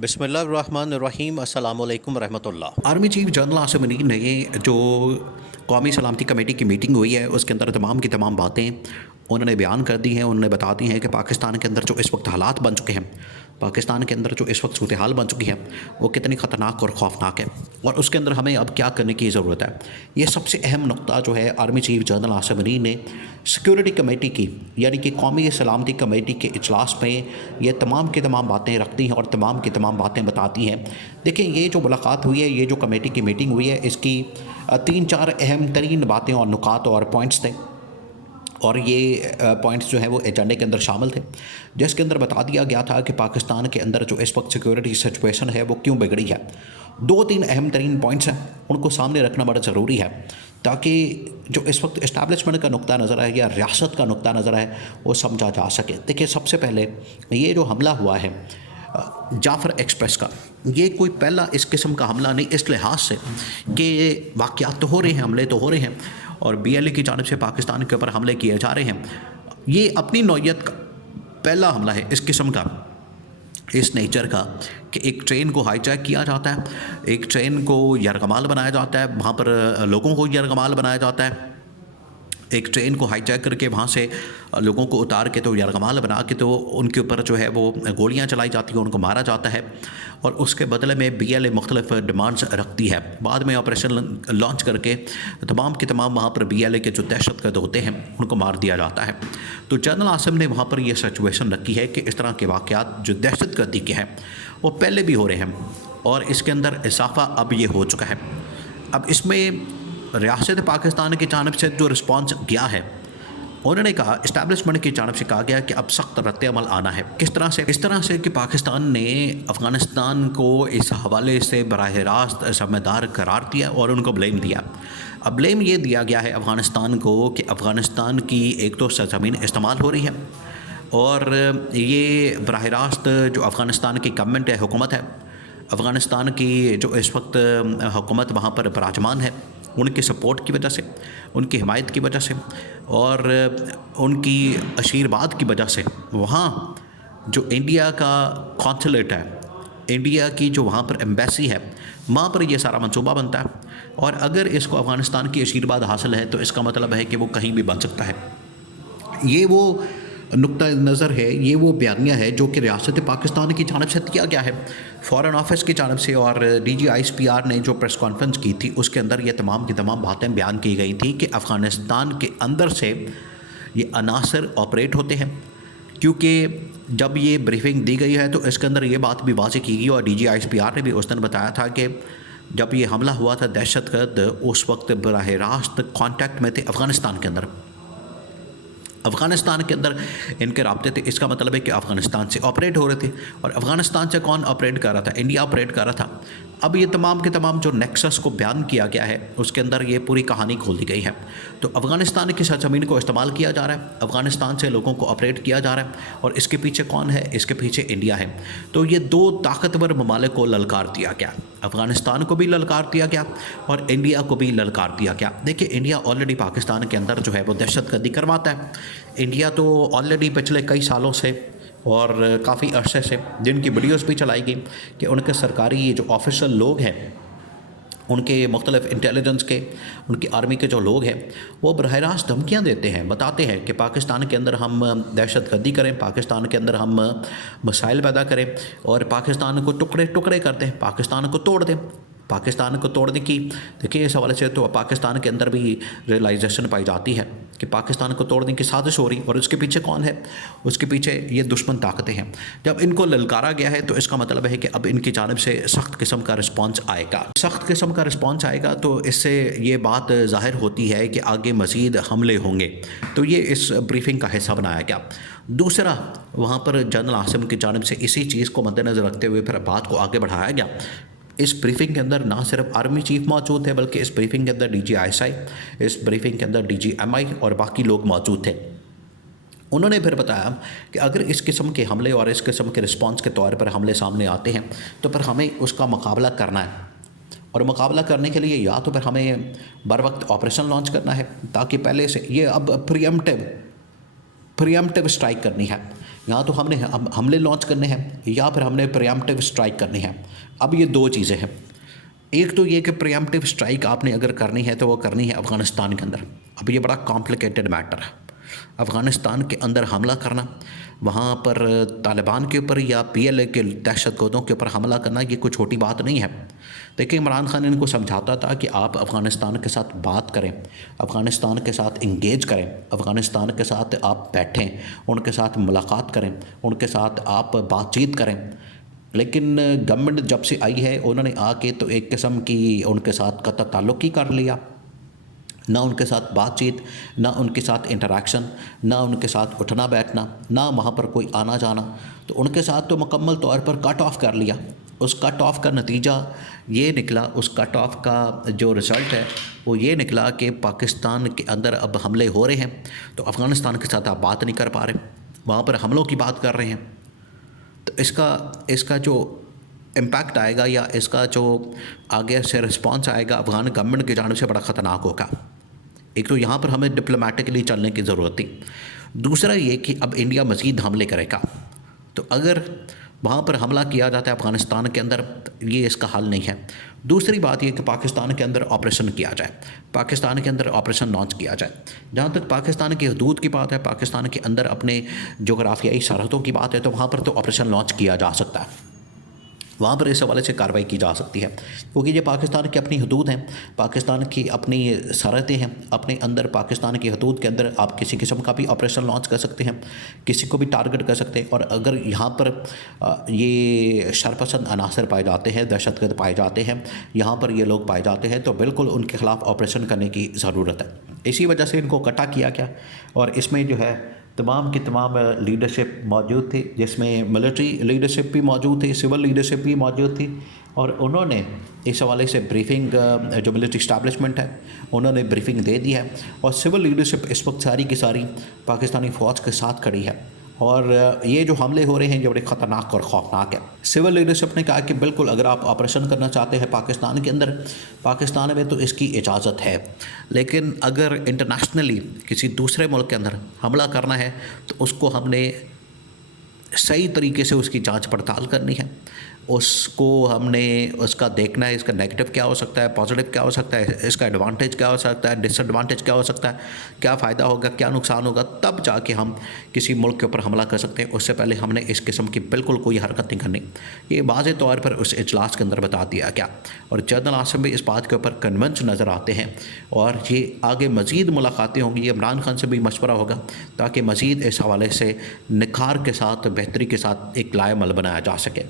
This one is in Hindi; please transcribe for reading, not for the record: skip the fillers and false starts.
बिस्मिल्लाहिर्रहमानिर्रहीम अस्सलामु अलैकुम रहमतुल्लाह। Army chief general Asim Munir ने जो कौमी सलामती कमेटी की मीटिंग हुई है उसके अंदर तमाम की तमाम बातें उन्होंने बयान कर दी हैं। उन्होंने बता दी हैं कि पाकिस्तान के अंदर जो इस वक्त हालात बन चुके हैं, पाकिस्तान के अंदर जो इस वक्त सूरत हाल बन चुकी है वो कितनी ख़तरनाक और ख़ौफनाक है और उसके अंदर हमें अब क्या करने की ज़रूरत है। ये सबसे अहम नुकता जो है army chief general Asim Munir ने सिक्योरिटी कमेटी की यानी कि कौमी सलामती कमेटी के इजलास में ये तमाम की तमाम बातें रखती हैं और तमाम की तमाम बातें बताती हैं। देखिए, ये जो मुलाकात हुई है, ये जो कमेटी की मीटिंग हुई है, इसकी 3-4 अहम तरीन बातें और नुकात और पॉइंट्स थे और ये पॉइंट्स जो है वो एजेंडे के अंदर शामिल थे, जिसके अंदर बता दिया गया था कि पाकिस्तान के अंदर जो इस वक्त सिक्योरिटी सिचुएशन है वो क्यों बिगड़ी है। 2-3 अहम तरीन पॉइंट्स हैं, उनको सामने रखना बड़ा ज़रूरी है ताकि जो इस वक्त इस्टेब्लिशमेंट का नुक्ता नज़र है या रियासत का नुक्ता नज़र है वो समझा जा सके। देखिए, सबसे पहले ये जो हमला हुआ है जाफ़र एक्सप्रेस का, ये कोई पहला इस किस्म का हमला नहीं, इस लिहाज से कि वाक़यात तो हो रहे हैं, हमले तो हो रहे हैं और BLA की जानिब से पाकिस्तान के ऊपर हमले किए जा रहे हैं। ये अपनी नौइयत का पहला हमला है इस किस्म का, इस नेचर का, कि एक ट्रेन को हाईजैक किया जाता है, एक ट्रेन को यरगमाल बनाया जाता है, वहाँ पर लोगों को यरगमाल बनाया जाता है, एक ट्रेन को हाईजैक करके वहाँ से लोगों को उतार के तो यरगमाल बना के तो उनके ऊपर जो है वो गोलियाँ चलाई जाती हैं, उनको मारा जाता है और उसके बदले में BLA मुख्तलिफ डिमांड्स रखती है। बाद में ऑपरेशन लॉन्च करके तमाम के तमाम वहाँ पर BLA के जो दहशतगर्द होते हैं उनको मार दिया जाता है। तो जनरल आसिम ने वहाँ पर यह सिचुएशन रखी है कि इस तरह के वाक़यात जो दहशतगर्दी के हैं वो पहले भी हो रहे हैं और इसके अंदर इजाफा अब ये हो चुका है। अब इसमें रियासत पाकिस्तान की जानिब से जो रिस्पॉन्स गया है, उन्होंने कहा, इस्टेब्लिशमेंट की जानिब से कहा गया कि अब सख्त रद्द-ए-अमल आना है। किस तरह से? इस तरह से कि पाकिस्तान ने अफ़गानिस्तान को इस हवाले से बराह रास्त ज़िम्मेदार करार दिया और उनको ब्लेम दिया। अब ब्लेम ये दिया गया है अफ़गानिस्तान को कि अफ़गानिस्तान की एक तो सरज़मीन इस्तेमाल हो रही है और ये बराह रास्त जो अफ़गानिस्तान की गवर्नमेंट है, हुकूमत है, अफ़गानिस्तान की जो इस वक्त हुकूमत वहाँ पर विराजमान है, उनके सपोर्ट की वजह से, उनकी हिमायत की वजह से और उनकी आशीर्वाद की वजह से वहाँ जो इंडिया का कॉन्सुलेट है, इंडिया की जो वहाँ पर एम्बेसी है, वहाँ पर ये सारा मंसूबा बनता है और अगर इसको अफ़गानिस्तान की आशीर्वाद हासिल है तो इसका मतलब है कि वो कहीं भी बन सकता है। ये वो नुक्ता नज़र है, ये वो बयानिया है जो कि रियासत पाकिस्तान की जानिब से दिया गया है, फ़ॉरेन ऑफिस की जानिब से और DG ISPR ने जो प्रेस कॉन्फ्रेंस की थी उसके अंदर ये तमाम की तमाम बातें बयान की गई थी कि अफ़गानिस्तान के अंदर से ये अनासर ऑपरेट होते हैं। क्योंकि जब ये ब्रीफिंग दी गई है तो इसके अंदर ये बात भी वाज़ेह की गई और DG ISPR ने भी उस दिन बताया था कि जब ये हमला हुआ था दहशतगर्द उस वक्त बराह रास्त कॉन्टैक्ट में थे अफ़गानिस्तान के अंदर, अफ़गानिस्तान के अंदर इनके राब्ते थे। इसका मतलब है कि अफ़गानिस्तान से ऑपरेट हो रहे थे और अफ़गानिस्तान से कौन ऑपरेट कर रहा था? इंडिया ऑपरेट कर रहा था। अब ये तमाम के तमाम जो नेक्सस को बयान किया गया है उसके अंदर ये पूरी कहानी खोल दी गई है। तो अफ़गानिस्तान की सरज़मीन को इस्तेमाल किया जा रहा है, अफ़गानिस्तान से लोगों को ऑपरेट किया जा रहा है और इसके पीछे कौन है? इसके पीछे इंडिया है। तो ये 2 ताकतवर ममालिक को ललकार दिया गया, अफ़गानिस्तान को भी ललकार दिया गया और इंडिया को भी ललकार दिया गया। देखिए, इंडिया ऑलरेडी पाकिस्तान के अंदर जो है वो दहशतगर्दी करवाता है। इंडिया तो ऑलरेडी पिछले कई सालों से और काफ़ी अरसे से जिनकी वीडियोस भी चलाई गई कि उनके सरकारी जो ऑफिशियल लोग हैं, उनके मुख्तलिफ इंटेलिजेंस के, उनकी आर्मी के जो लोग हैं, वो बराह रास्त धमकियाँ देते हैं, बताते हैं कि पाकिस्तान के अंदर हम दहशतगर्दी करें, पाकिस्तान के अंदर हम मसाइल पैदा करें और पाकिस्तान को टुकड़े टुकड़े कर दें, पाकिस्तान को तोड़ दें। पाकिस्तान को तोड़ने की, देखिए, इस हवाले से तो पाकिस्तान के अंदर भी रियलाइजेशन पाई जाती है कि पाकिस्तान को तोड़ने की साजिश हो रही और उसके पीछे कौन है? उसके पीछे ये दुश्मन ताकतें हैं। जब इनको ललकारा गया है तो इसका मतलब है कि अब इनकी जानिब से सख्त किस्म का रिस्पॉन्स आएगा। सख्त किस्म का रिस्पॉन्स आएगा तो इससे ये बात ज़ाहिर होती है कि आगे मज़ीद हमले होंगे। तो ये इस ब्रीफिंग का हिस्सा बनाया गया। दूसरा, वहाँ पर जनरल आसिम की जानिब से इसी चीज़ को मद्देनज़र रखते हुए फिर बात को आगे बढ़ाया गया। इस ब्रीफिंग के अंदर ना सिर्फ आर्मी चीफ मौजूद थे बल्कि इस ब्रीफिंग के अंदर DG ISI, इस ब्रीफिंग के अंदर DG MI और बाकी लोग मौजूद थे। उन्होंने फिर बताया कि अगर इस किस्म के हमले और इस किस्म के रिस्पांस के तौर पर हमले सामने आते हैं तो फिर हमें उसका मुकाबला करना है और मुकाबला करने के लिए या तो फिर हमें बर वक्त ऑपरेशन लॉन्च करना है ताकि पहले से ये अब प्रीएम्प्टिव स्ट्राइक करनी है, यहाँ तो हमने हमले लॉन्च करने हैं या फिर हमने प्रिएम्प्टिव स्ट्राइक करनी है। अब ये दो चीज़ें हैं। एक तो ये कि प्रिएम्प्टिव स्ट्राइक आपने अगर करनी है तो वो करनी है अफ़गानिस्तान के अंदर। अब ये बड़ा कॉम्प्लिकेटेड मैटर है। अफ़गानिस्तान के अंदर हमला करना, वहाँ पर तालिबान के ऊपर या PLA के दहशतगर्दों के ऊपर हमला करना, ये कोई छोटी बात नहीं है। देखिए, इमरान खान इनको समझाता था कि आप अफ़गानिस्तान के साथ बात करें, अफ़गानिस्तान के साथ इंगेज करें, अफ़गानिस्तान के साथ आप बैठें, उनके साथ मुलाकात करें, उनके साथ आप बातचीत करें। लेकिन गवर्नमेंट जब से आई है उन्होंने आके तो एक किस्म की उनके साथ कतई ताल्लुक़ ही कर लिया, ना उनके साथ बातचीत, ना उनके साथ इंटरेक्शन, ना उनके साथ उठना बैठना, ना वहाँ पर कोई आना जाना। तो उनके साथ तो मुकम्मल तौर पर कट ऑफ कर लिया। उस कट ऑफ का नतीजा ये निकला, उस कट ऑफ का जो रिज़ल्ट है वो ये निकला कि पाकिस्तान के अंदर अब हमले हो रहे हैं तो अफ़गानिस्तान के साथ आप बात नहीं कर पा रहे, वहाँ पर हमलों की बात कर रहे हैं। तो इसका जो इम्पैक्ट आएगा या इसका जो आगे से रिस्पॉन्स आएगा अफ़गान गवर्नमेंट की जानिब से बड़ा ख़तरनाक होगा। एक तो यहाँ पर हमें डिप्लोमेटिकली चलने की ज़रूरत थी। दूसरा ये कि अब इंडिया मज़ीद हमले करेगा, तो अगर वहाँ पर हमला किया जाता है अफ़गानिस्तान के अंदर, ये इसका हल नहीं है। दूसरी बात ये कि पाकिस्तान के अंदर ऑपरेशन किया जाए, पाकिस्तान के अंदर ऑपरेशन लॉन्च किया जाए। जहाँ तक पाकिस्तान की हदूद की बात है, पाकिस्तान के अंदर अपने जोग्राफियाई सरहदों की बात है, तो वहाँ पर तो ऑपरेशन लॉन्च किया जा सकता है, वहाँ पर इस हवाले से कार्रवाई की जा सकती है, क्योंकि ये पाकिस्तान की अपनी हदूद हैं, पाकिस्तान की अपनी सरहदें हैं। अपने अंदर पाकिस्तान की हदूद के अंदर आप किसी किस्म का भी ऑपरेशन लॉन्च कर सकते हैं, किसी को भी टारगेट कर सकते हैं। और अगर यहाँ पर ये शरपसंद अनासर पाए जाते हैं, दहशतगर्द पाए जाते हैं, यहाँ पर ये लोग पाए जाते हैं, तो बिल्कुल उनके ख़िलाफ़ ऑपरेशन करने की ज़रूरत है। इसी वजह से इनको इकट्ठा किया गया और इसमें जो है तमाम की तमाम लीडरशिप मौजूद थी, जिसमें मिलिट्री लीडरशिप भी मौजूद थी, सिविल लीडरशिप भी मौजूद थी। और उन्होंने इस हवाले से ब्रीफिंग, जो मिलिट्री इस्टेब्लिशमेंट है उन्होंने ब्रीफिंग दे दी है। और सिविल लीडरशिप इस वक्त सारी की सारी पाकिस्तानी फ़ौज के साथ खड़ी है। और ये जो हमले हो रहे हैं ये बड़े ख़तरनाक और ख़ौफनाक है। सिविल लीडरशिप ने कहा कि बिल्कुल अगर आप ऑपरेशन करना चाहते हैं पाकिस्तान के अंदर, पाकिस्तान में तो इसकी इजाज़त है, लेकिन अगर इंटरनेशनली किसी दूसरे मुल्क के अंदर हमला करना है तो उसको हमने सही तरीके से उसकी जांच पड़ताल करनी है, उसको हमने उसका देखना है, इसका नेगेटिव क्या हो सकता है, पॉजिटिव क्या हो सकता है, इसका एडवांटेज क्या हो सकता है, डिसएडवांटेज क्या हो सकता है, क्या फ़ायदा होगा, क्या नुकसान होगा, तब जाके हम किसी मुल्क के ऊपर हमला कर सकते हैं। उससे पहले हमने इस किस्म की बिल्कुल कोई हरकत नहीं करनी। ये वाज़े तौर पर उस इजलास के अंदर बता दिया गया और जनरल आसिम भी इस बात के ऊपर कन्विंस नज़र आते हैं। और ये आगे मज़ीद मुलाकातें होंगी, इमरान खान से भी मशवरा होगा ताकि मज़ीद इस हवाले से निखार के साथ, बेहतरी के साथ एक लाएमल बनाया जा सके।